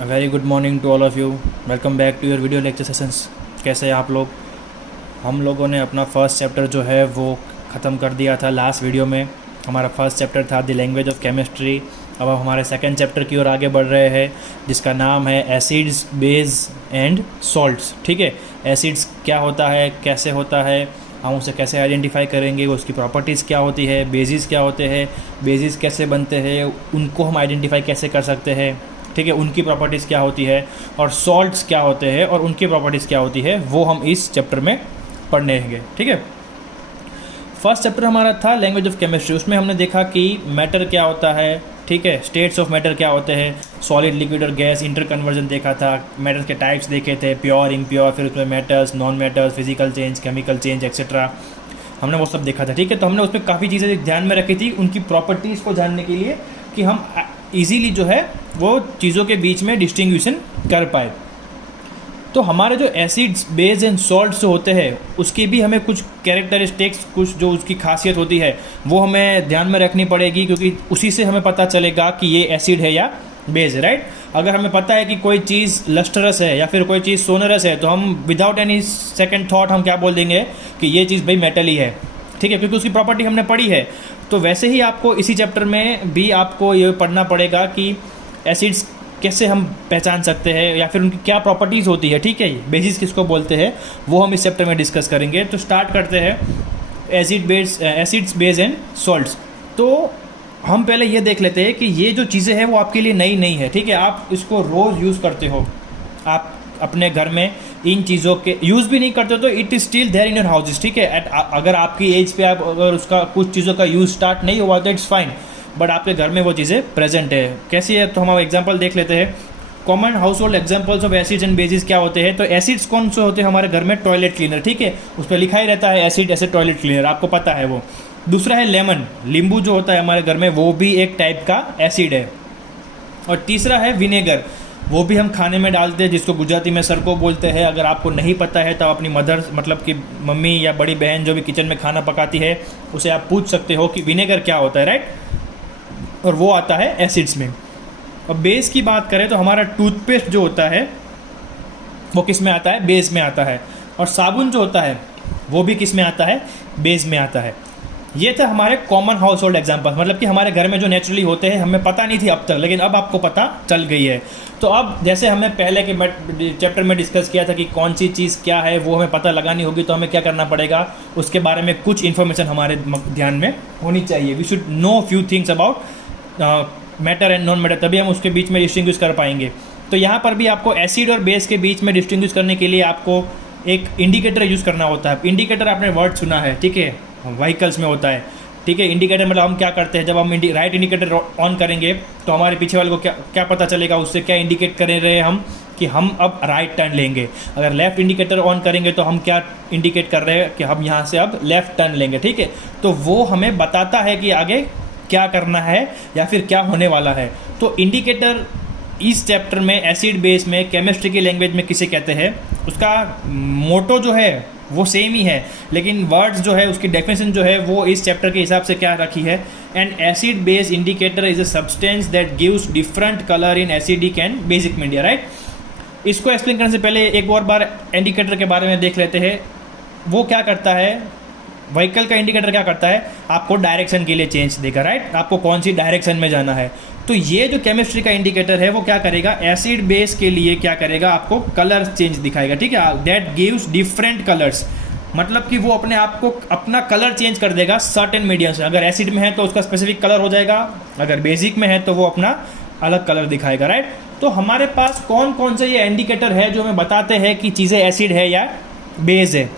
Very good morning to all of you. Welcome back to your video lecture sessions. कैसे हैं आप लोग? हम लोगों ने अपना फर्स्ट चैप्टर जो है वो ख़त्म कर दिया था लास्ट वीडियो में। हमारा फर्स्ट चैप्टर था द लैंग्वेज ऑफ केमिस्ट्री। अब हम हमारे सेकंड चैप्टर की ओर आगे बढ़ रहे हैं जिसका नाम है एसिड्स, बेस एंड सॉल्ट्स। ठीक है, एसिड्स क्या होता है, कैसे होता है, हम उसे कैसे आइडेंटिफाई करेंगे, उसकी प्रॉपर्टीज़ क्या होती है, बेसिस क्या होते हैं, बेसिस कैसे बनते हैं, उनको हम आइडेंटिफाई कैसे कर सकते हैं, ठीक है, उनकी प्रॉपर्टीज़ क्या होती है, और सॉल्ट्स क्या होते हैं और उनकी प्रॉपर्टीज़ क्या होती है, वो हम इस चैप्टर में पढ़ेंगे। ठीक है, फर्स्ट चैप्टर हमारा था लैंग्वेज ऑफ केमिस्ट्री। उसमें हमने देखा कि मैटर क्या होता है, ठीक है, स्टेट्स ऑफ मैटर क्या होते हैं, सॉलिड, लिक्विड और गैस, इंटर कन्वर्जन देखा था, मैटर के टाइप्स देखे थे, प्योर, इम्प्योर, फिर उसमें metals, non metals, physical change, chemical change etcetera, हमने वो सब देखा था। ठीक है, तो हमने उसमें काफ़ी चीज़ें ध्यान में रखी थी उनकी प्रॉपर्टीज़ को जानने के लिए कि हम इजीली जो है वो चीज़ों के बीच में डिस्टिंग्विशन कर पाए। तो हमारे जो एसिड्स, बेस एंड सॉल्ट्स होते हैं उसकी भी हमें कुछ कैरेक्टरिस्टिक्स, कुछ जो उसकी खासियत होती है वो हमें ध्यान में रखनी पड़ेगी, क्योंकि उसी से हमें पता चलेगा कि ये एसिड है या बेस है। राइट, अगर हमें पता है कि कोई चीज़ लस्टरस है या फिर कोई चीज़ सोनरस है तो हम विदाउट एनी सेकेंड थॉट हम क्या बोल देंगे कि ये चीज़ भाई मेटल ही है। ठीक है, क्योंकि उसकी प्रॉपर्टी हमने पढ़ी है। तो वैसे ही आपको इसी चैप्टर में भी आपको ये पढ़ना पड़ेगा कि एसिड्स कैसे हम पहचान सकते हैं या फिर उनकी क्या प्रॉपर्टीज़ होती है। ठीक है, बेसिस किसको बोलते हैं वो हम इस चैप्टर में डिस्कस करेंगे। तो स्टार्ट करते हैं एसिड्स, बेस एंड सॉल्ट्स। तो हम पहले ये देख लेते हैं कि ये जो चीज़ें हैं वो आपके लिए नई नहीं है। ठीक है, आप इसको रोज़ यूज़ करते हो, आप अपने घर में इन चीज़ों के यूज़ भी नहीं करते हो तो it is still there in your houses. ठीक है, अगर आपकी एज पे आप अगर उसका कुछ चीज़ों का यूज़ स्टार्ट नहीं हुआ तो इट्स फाइन, बट आपके घर में वो चीज़ें प्रेजेंट है। कैसी है, तो हम एग्जांपल देख लेते हैं। Common house hold examples of acids and bases क्या होते हैं। तो एसिड्स कौन से होते हैं हमारे घर में? Toilet cleaner. ठीक है, उस पर लिखा ही रहता है एसिड ऐसे टॉयलेट क्लीनर, आपको पता है वो। दूसरा है लेमन, नींबू जो होता है हमारे घर में वो भी एक टाइप का एसिड है। और तीसरा है विनेगर, वो भी हम खाने में डालते हैं जिसको गुजराती में सरको बोलते हैं। अगर आपको नहीं पता है तो अपनी मदर मतलब कि मम्मी या बड़ी बहन जो भी किचन में खाना पकाती है उसे आप पूछ सकते हो कि विनेगर क्या होता है। राइट, और वो आता है एसिड्स में। और बेस की बात करें तो हमारा टूथपेस्ट जो होता है वो किस में आता है? बेस में आता है। और साबुन जो होता है वो भी किस में आता है? बेस में आता है। ये थे हमारे कॉमन हाउस होल्ड एग्जाम्पल, मतलब कि हमारे घर में जो नेचुरली होते हैं, हमें पता नहीं थी अब तक, लेकिन अब आपको पता चल गई है। तो अब जैसे हमें पहले के चैप्टर में डिस्कस किया था कि कौन सी चीज़ क्या है वो हमें पता लगानी होगी, तो हमें क्या करना पड़ेगा, उसके बारे में कुछ इन्फॉर्मेशन हमारे ध्यान में होनी चाहिए। We should know few things about matter and non matter, तभी हम उसके बीच में डिस्टिंग्विश कर पाएंगे। तो यहाँ पर भी आपको एसिड और बेस के बीच में डिस्टिंग्विश करने के लिए आपको एक इंडिकेटर यूज़ करना होता है। इंडिकेटर आपने वर्ड सुना है, ठीक है, व्हीकल्स में होता है। ठीक है, इंडिकेटर मतलब हम क्या करते हैं, जब हम राइट इंडिकेटर ऑन करेंगे तो हमारे पीछे वाले को क्या पता चलेगा, उससे क्या इंडिकेट कर रहे हैं हम कि हम अब राइट टर्न लेंगे। अगर लेफ़्ट इंडिकेटर ऑन करेंगे तो हम क्या इंडिकेट कर रहे हैं कि हम यहाँ से अब लेफ़्ट टर्न लेंगे। ठीक है, तो वो हमें बताता है कि आगे क्या करना है या फिर क्या होने वाला है। तो इंडिकेटर इस चैप्टर में एसिड बेस में केमिस्ट्री की लैंग्वेज में किसे कहते हैं, उसका मोटो जो है वो सेम ही है, लेकिन वर्ड्स जो है उसकी डेफिनेशन जो है वो इस चैप्टर के हिसाब से क्या रखी है। And acid base indicator is a substance that gives different colour in acidic and basic media. Right, इसको एक्सप्लेन करने से पहले एक और बार इंडिकेटर के बारे में देख लेते हैं। वो क्या करता है, व्हीकल का इंडिकेटर क्या करता है, आपको डायरेक्शन के लिए चेंज देगा। राइट, आपको कौन सी डायरेक्शन में जाना है। तो ये जो केमिस्ट्री का इंडिकेटर है वो क्या करेगा, एसिड बेस के लिए क्या करेगा, आपको कलर चेंज दिखाएगा। ठीक है, दैट गिव्स डिफरेंट कलर्स, मतलब कि वो अपने आप को अपना कलर चेंज कर देगा सर्टेन मीडियम से। अगर एसिड में है तो उसका स्पेसिफिक कलर हो जाएगा, अगर बेसिक में है तो वो अपना अलग कलर दिखाएगा। राइट, तो हमारे पास कौन कौन से ये इंडिकेटर है जो हमें बताते हैं कि चीज़ें एसिड है या बेस है।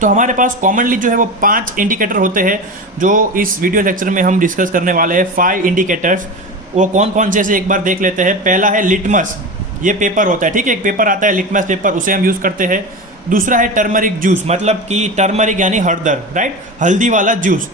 तो हमारे पास कॉमनली जो है वो 5 इंडिकेटर होते हैं जो इस वीडियो लेक्चर में हम डिस्कस करने वाले हैं। 5 इंडिकेटर्स, वो कौन कौन से एक बार देख लेते हैं। पहला है लिटमस, ये पेपर होता है। ठीक है, एक पेपर आता है लिटमस पेपर, उसे हम यूज़ करते हैं। दूसरा है टर्मरिक जूस, मतलब कि टर्मरिक यानी हरदर, राइट, हल्दी वाला जूस।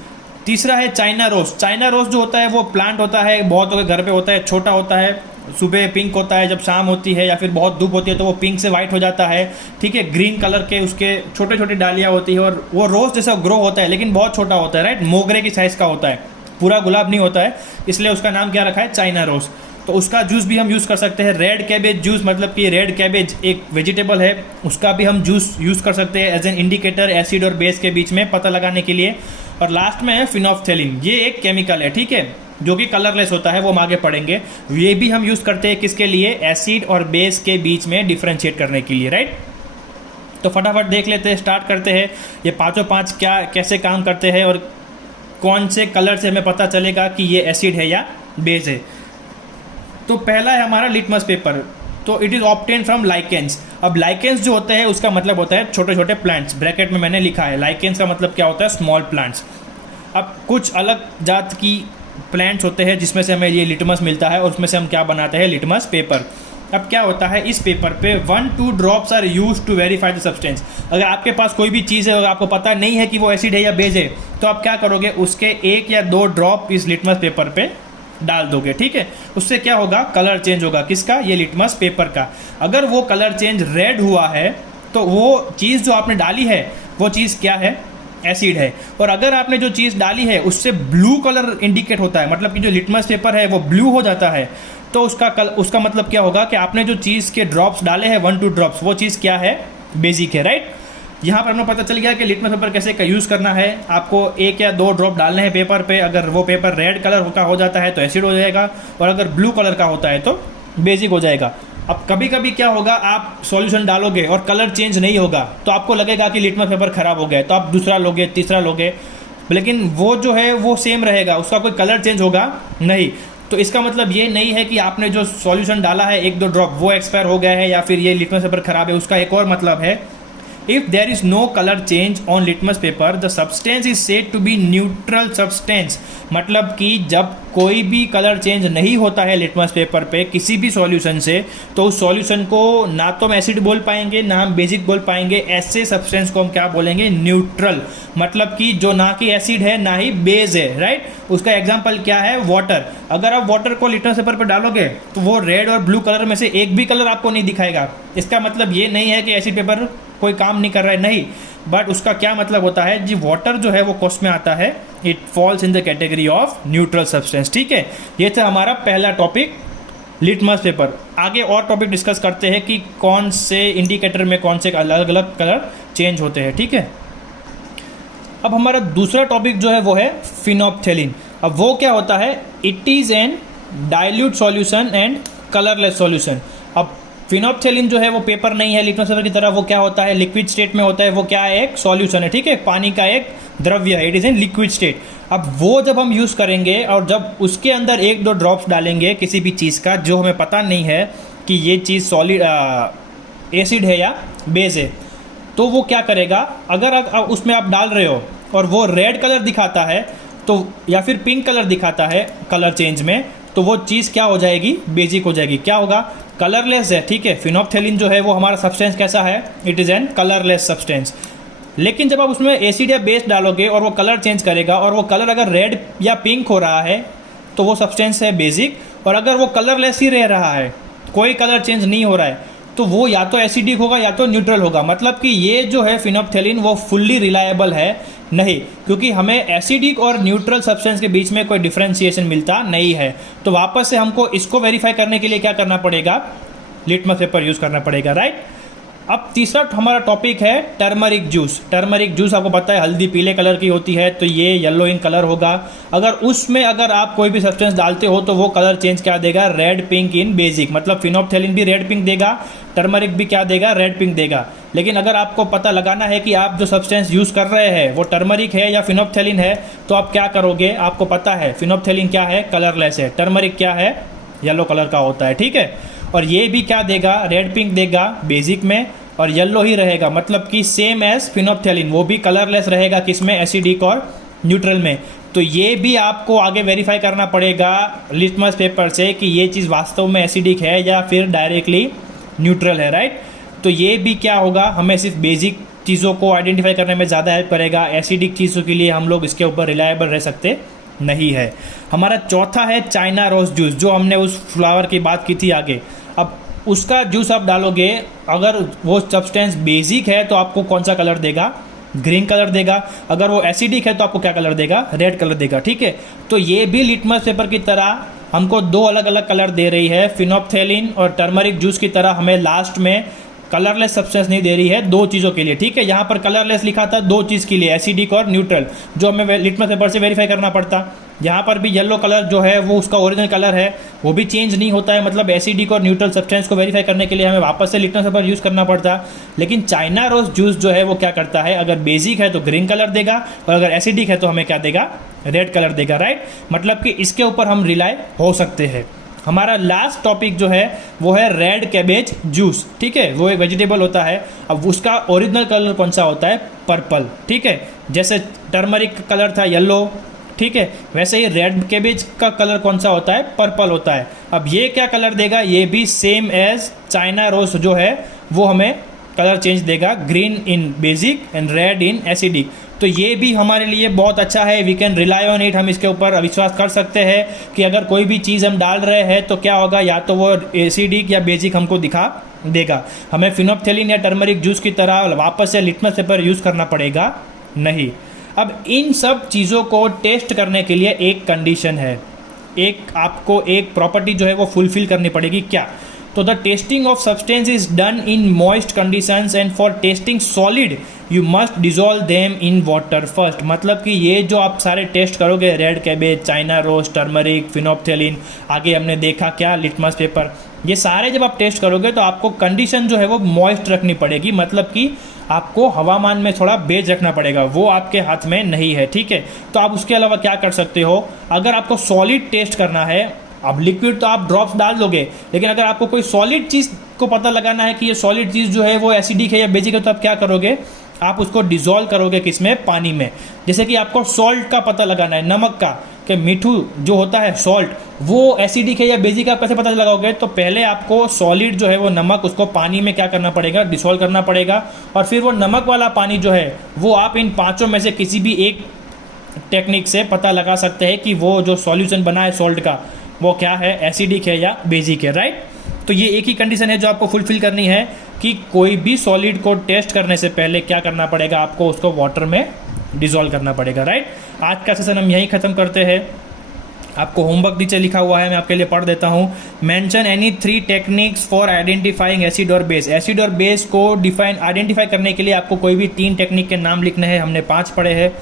तीसरा है चाइना रोज। चाइना रोज जो होता है वो प्लांट होता है, बहुत के घर पे होता है, छोटा होता है, सुबह पिंक होता है, जब शाम होती है या फिर बहुत धूप होती है तो वो पिंक से वाइट हो जाता है। ठीक है, ग्रीन कलर के उसके छोटे छोटे डालियाँ होती है और वो रोज़ जैसा ग्रो होता है लेकिन बहुत छोटा होता है। राइट, मोगरे की साइज़ का होता है, पूरा गुलाब नहीं होता है, इसलिए उसका नाम क्या रखा है, चाइना रोज। तो उसका जूस भी हम यूज़ कर सकते हैं। रेड कैबेज जूस, मतलब कि रेड कैबेज एक वेजिटेबल है, उसका भी हम जूस यूज़ कर सकते हैं एज एन इंडिकेटर एसिड और बेस के बीच में पता लगाने के लिए। और लास्ट में है फिनोल्फ्थेलिन, ये एक केमिकल है, ठीक है, जो कि कलरलेस होता है, वो हम आगे पढ़ेंगे। ये भी हम यूज़ करते हैं किसके लिए, एसिड और बेस के बीच में डिफ्रेंशिएट करने के लिए, राइट। तो फटाफट देख लेते हैं, स्टार्ट करते हैं ये पाँचों पाँच क्या कैसे काम करते हैं और कौन से कलर से हमें पता चलेगा कि ये एसिड है या बेस है। तो पहला है हमारा लिटमस पेपर, तो it is obtain from lichens. अब लाइकेंस जो होते हैं उसका मतलब होता है छोटे छोटे प्लांट्स, ब्रैकेट में मैंने लिखा है, लाइकेंस का मतलब क्या होता है, स्मॉल प्लांट्स। अब कुछ अलग जात की प्लांट्स होते हैं जिसमें से हमें ये लिटमस मिलता है और उसमें से हम क्या बनाते हैं, लिटमस पेपर। अब क्या होता है, इस पेपर पे 1-2 drops are use to verify the substance. अगर आपके पास कोई भी चीज़ है और आपको पता नहीं है कि वो एसिड है या बेस है, तो आप क्या करोगे, उसके 1 या 2 ड्रॉप इस लिटमस पेपर पे डाल दोगे, ठीक है। उससे क्या होगा, कलर चेंज होगा, किसका, ये लिटमस पेपर का। अगर वो कलर चेंज रेड हुआ है तो वो चीज़ जो आपने डाली है वो चीज़ क्या है, एसिड है। और अगर आपने जो चीज़ डाली है उससे ब्लू कलर इंडिकेट होता है, मतलब कि जो लिटमस पेपर है वो ब्लू हो जाता है, तो उसका मतलब क्या होगा कि आपने जो चीज़ के ड्रॉप्स डाले हैं 1-2 ड्रॉप्स, वो चीज़ क्या है, बेसिक है, राइट। यहाँ पर हमें पता चल गया कि लिटमस पेपर कैसे का यूज़ करना है। आपको 1 या 2 ड्रॉप डालने हैं पेपर पे, अगर वो पेपर रेड कलर का हो जाता है तो एसिड हो जाएगा, और अगर ब्लू कलर का होता है तो बेसिक हो जाएगा। अब कभी कभी क्या होगा, आप सॉल्यूशन डालोगे और कलर चेंज नहीं होगा तो आपको लगेगा कि लिटमस पेपर ख़राब हो गया, तो आप दूसरा लोगे, तीसरा लोगे, लेकिन वो जो है वो सेम रहेगा, उसका कोई कलर चेंज होगा नहीं। तो इसका मतलब ये नहीं है कि आपने जो सॉल्यूशन डाला है 1-2 ड्रॉप वो एक्सपायर हो गया है या फिर ये लिटमस पेपर ख़राब है। उसका एक और मतलब है, if there is no colour change on litmus paper the substance is said to be neutral substance. मतलब कि जब कोई भी कलर चेंज नहीं होता है लिटमस पेपर पे किसी भी सॉल्यूशन से, तो उस सॉल्यूशन को ना तो हम एसिड बोल पाएंगे ना हम बेसिक बोल पाएंगे, ऐसे सब्सटेंस को हम क्या बोलेंगे, न्यूट्रल। मतलब कि जो ना कि एसिड है ना ही बेस है, राइट। उसका एग्जाम्पल क्या है, वाटर। अगर आप वाटर को लिटमस पेपर पर डालोगे तो वो रेड और ब्लू कलर में से एक भी कलर आपको नहीं दिखाएगा। इसका मतलब ये नहीं है कि एसिड पेपर कोई काम नहीं कर रहा है, नहीं, बट उसका क्या मतलब होता है जी, वाटर जो है वो कॉस्ट में आता है, it falls in the category of neutral substance, ठीक है। ये था हमारा पहला टॉपिक, लिटमस पेपर। आगे और टॉपिक डिस्कस करते हैं कि कौन से इंडिकेटर में कौन से अलग अलग कलर चेंज होते हैं, ठीक है। अब हमारा दूसरा टॉपिक जो है वो है फिनोल्फ्थेलिन। अब वो क्या होता है, it is an dilute solution and colourless solution. अब फिनोल्फ्थेलिन जो है वो पेपर नहीं है लिटमस पेपर की तरह, वो क्या होता है, लिक्विड स्टेट में होता है, वो क्या है, एक सॉल्यूशन है, ठीक है, पानी का एक द्रव्य है, it is in liquid state. अब वो जब हम यूज़ करेंगे और जब उसके अंदर 1-2 ड्रॉप्स डालेंगे किसी भी चीज़ का जो हमें पता नहीं है कि ये चीज़ सॉलिड एसिड है या बेस है, तो वो क्या करेगा, अगर उसमें आप डाल रहे हो और वो रेड कलर दिखाता है तो या फिर पिंक कलर दिखाता है कलर चेंज में, तो वो चीज़ क्या हो जाएगी, बेसिक हो जाएगी। क्या होगा, कलरलेस है, ठीक है। फिनोल्फ्थेलिन जो है वो हमारा सब्सटेंस कैसा है, it is an colourless substance. लेकिन जब आप उसमें एसिड या बेस डालोगे और वो कलर चेंज करेगा और वो कलर अगर रेड या पिंक हो रहा है तो वो सब्सटेंस है बेसिक, और अगर वो कलरलेस ही रह रहा है, कोई कलर चेंज नहीं हो रहा है, तो वो या तो एसिडिक होगा या तो न्यूट्रल होगा। मतलब कि ये जो है फिनोल्फ्थेलिन वो फुल्ली रिलायबल है नहीं, क्योंकि हमें एसिडिक और न्यूट्रल सब्सटेंस के बीच में कोई डिफ्रेंशिएशन मिलता नहीं है। तो वापस से हमको इसको वेरीफाई करने के लिए क्या करना पड़ेगा, लिटमस पेपर यूज़ करना पड़ेगा, राइट। अब तीसरा हमारा टॉपिक है टर्मरिक जूस। टर्मरिक जूस आपको पता है हल्दी पीले कलर की होती है, तो ये येलो इन कलर होगा। अगर उसमें अगर आप कोई भी सब्सटेंस डालते हो तो वो कलर चेंज क्या देगा, रेड पिंक इन बेसिक। मतलब फिनोल्फ्थेलिन भी रेड पिंक देगा, टर्मरिक भी क्या देगा, रेड पिंक देगा। लेकिन अगर आपको पता लगाना है कि आप जो सब्सटेंस यूज़ कर रहे हैं वो टर्मरिक है या फिनोल्फ्थेलिन है, तो आप क्या करोगे, आपको पता है फिनोल्फ्थेलिन क्या है, कलरलेस है, टर्मरिक क्या है, येलो कलर का होता है, ठीक है। और ये भी क्या देगा, रेड पिंक देगा बेसिक में, और येलो ही रहेगा, मतलब कि सेम एज फिनोल्फ्थेलिन, वो भी कलरलेस रहेगा किसमें, एसिडिक और न्यूट्रल में। तो ये भी आपको आगे वेरीफाई करना पड़ेगा लिटमस पेपर से कि ये चीज़ वास्तव में एसिडिक है या फिर डायरेक्टली न्यूट्रल है, राइट। तो ये भी क्या होगा, हमें सिर्फ बेसिक चीज़ों को आइडेंटिफाई करने में ज़्यादा हेल्प करेगा, एसिडिक चीज़ों के लिए हम लोग इसके ऊपर रिलायबल रह सकते नहीं है। हमारा चौथा है चाइना रोज जूस, जो हमने उस फ्लावर की बात की थी आगे। अब उसका जूस आप डालोगे, अगर वो सब्सटेंस बेसिक है तो आपको कौन सा कलर देगा, ग्रीन कलर देगा। अगर वो एसिडिक है तो आपको क्या कलर देगा, रेड कलर देगा, ठीक है। तो ये भी लिटमस पेपर की तरह हमको दो अलग अलग कलर दे रही है, फिनोप्थेलिन और टर्मरिक जूस की तरह हमें लास्ट में कलरलेस सब्सटेंस नहीं दे रही है दो चीज़ों के लिए, ठीक है। यहाँ पर कलरलेस लिखा था दो चीज़ के लिए, एसिडिक और न्यूट्रल, जो हमें लिटमस पेपर से वेरीफाई करना पड़ता। यहाँ पर भी येलो कलर जो है वो उसका ओरिजिनल कलर है, वो भी चेंज नहीं होता है, मतलब एसिडिक और न्यूट्रल सब्सटेंस को वेरीफाई करने के लिए हमें वापस से लिटमस पेपर यूज़ करना पड़ता। लेकिन चाइना रोज जूस जो है वो क्या करता है, अगर बेसिक है तो ग्रीन कलर देगा और अगर एसिडिक है तो हमें क्या देगा, रेड कलर देगा, राइट। मतलब कि इसके ऊपर हम रिलाई हो सकते हैं। हमारा लास्ट टॉपिक जो है वो है रेड कैबेज जूस, ठीक है। वो एक वेजिटेबल होता है, अब उसका ओरिजिनल कलर कौन सा होता है, पर्पल, ठीक है। जैसे टर्मरिक कलर था येलो, ठीक है, वैसे ही रेड कैबेज का कलर कौन सा होता है, पर्पल होता है। अब ये क्या कलर देगा, ये भी सेम एज चाइना रोज जो है वो हमें कलर चेंज देगा, green in basic and red in acidic. तो ये भी हमारे लिए बहुत अच्छा है, we can rely on it, हम इसके ऊपर विश्वास कर सकते हैं कि अगर कोई भी चीज़ हम डाल रहे हैं तो क्या होगा, या तो वो एसिडिक या बेसिक हमको दिखा देगा। हमें फिनोप्थेलिन या टर्मरिक जूस की तरह वापस से लिटमस पेपर यूज़ करना पड़ेगा नहीं। अब इन सब चीज़ों को टेस्ट करने के लिए एक कंडीशन है, एक आपको एक प्रॉपर्टी जो है वो फुलफिल करनी पड़ेगी। क्या, तो the testing of substance is done in moist conditions and for testing solid you must dissolve them in water first. मतलब कि ये जो आप सारे टेस्ट करोगे, red cabbage, china rose, turmeric, phenolphthalein, आगे हमने देखा क्या, लिटमस पेपर, ये सारे जब आप टेस्ट करोगे तो आपको कंडीशन जो है वो मॉइस्ट रखनी पड़ेगी। मतलब कि आपको हवामान में थोड़ा बेज रखना पड़ेगा, वो आपके हाथ में नहीं है, ठीक है। तो आप उसके अलावा क्या कर सकते हो, अगर आपको सॉलिड टेस्ट करना है, अब लिक्विड तो आप ड्रॉप्स डाल दोगे, लेकिन अगर आपको कोई सॉलिड चीज़ को पता लगाना है कि ये सॉलिड चीज़ जो है वो एसिडिक है या बेसिक है, तो आप क्या करोगे, आप उसको डिजोल्व करोगे किसमें, पानी में। जैसे कि आपको सॉल्ट का पता लगाना है, नमक का, कि मीठू जो होता है सॉल्ट वो एसिडिक है या बेसिक, आप कैसे पता लगाओगे, तो पहले आपको सॉलिड जो है वो नमक, उसको पानी में क्या करना पड़ेगा, डिसॉल्व करना पड़ेगा, और फिर वो नमक वाला पानी जो है वो आप इन पांचों में से किसी भी एक टेक्निक से पता लगा सकते हैं कि वो जो सॉल्यूशन बना है सॉल्ट का वो क्या है, एसिडिक है या बेसिक है, राइट। तो ये एक ही कंडीशन है जो आपको फुलफिल करनी है कि कोई भी सॉलिड को टेस्ट करने से पहले क्या करना पड़ेगा, आपको उसको वाटर में डिसॉल्व करना पड़ेगा, राइट। आज का सेशन हम यहीं ख़त्म करते हैं। आपको होमवर्क नीचे लिखा हुआ है, मैं आपके लिए पढ़ देता हूँ। Mention any 3 techniques for identifying acid और बेस। एसिड और बेस को आइडेंटिफाई करने के लिए आपको कोई भी 3 टेक्निक के नाम लिखने हैं, हमने 5 पढ़े हैं।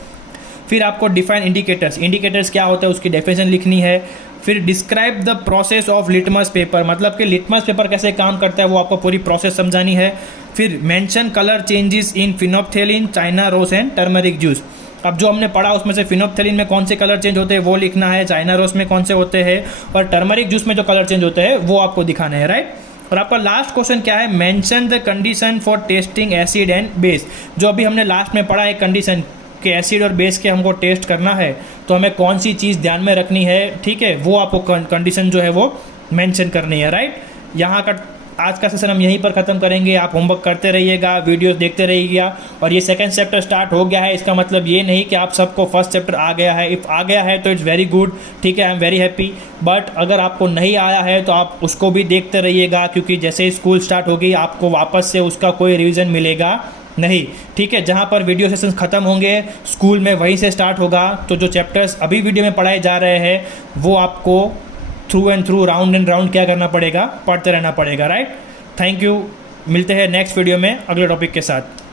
फिर आपको डिफाइन इंडिकेटर्स, इंडिकेटर्स क्या होता है उसकी डेफिनेशन लिखनी है। फिर describe the process of litmus paper, मतलब कि लिटमस पेपर कैसे काम करता है वो आपको पूरी प्रोसेस समझानी है। फिर mention colour changes in phenolphthalein, china rose and turmeric juice. अब जो हमने पढ़ा उसमें से फिनोप्थेलिन में कौन से कलर चेंज होते हैं वो लिखना है, चाइना रोज में कौन से होते हैं, और टर्मरिक जूस में जो कलर चेंज होते हैं वो आपको दिखाना है, राइट। और आपका लास्ट क्वेश्चन क्या है, mention the condition for testing acid and base. जो अभी हमने लास्ट में पढ़ा है कंडीशन कि एसिड और बेस के हमको टेस्ट करना है तो हमें कौन सी चीज़ ध्यान में रखनी है, ठीक है, वो आपको कंडीशन जो है वो मेंशन करनी है, राइट। यहाँ का आज का सेशन हम यहीं पर ख़त्म करेंगे। आप होमवर्क करते रहिएगा, वीडियोस देखते रहिएगा। और ये सेकंड चैप्टर स्टार्ट हो गया है, इसका मतलब ये नहीं कि आप सबको फर्स्ट चैप्टर आ गया है। इफ़ आ गया है तो इट्स वेरी गुड, ठीक है, I am very happy. But अगर आपको नहीं आया है तो आप उसको भी देखते रहिएगा, क्योंकि जैसे ही स्कूल स्टार्ट होगी आपको वापस से उसका कोई रिवीजन मिलेगा नहीं, ठीक है। जहाँ पर वीडियो सेशंस ख़त्म होंगे स्कूल में वहीं से स्टार्ट होगा। तो जो चैप्टर्स अभी वीडियो में पढ़ाए जा रहे हैं वो आपको through and through, round and round क्या करना पड़ेगा, पढ़ते रहना पड़ेगा, राइट। थैंक यू, मिलते हैं नेक्स्ट वीडियो में अगले टॉपिक के साथ।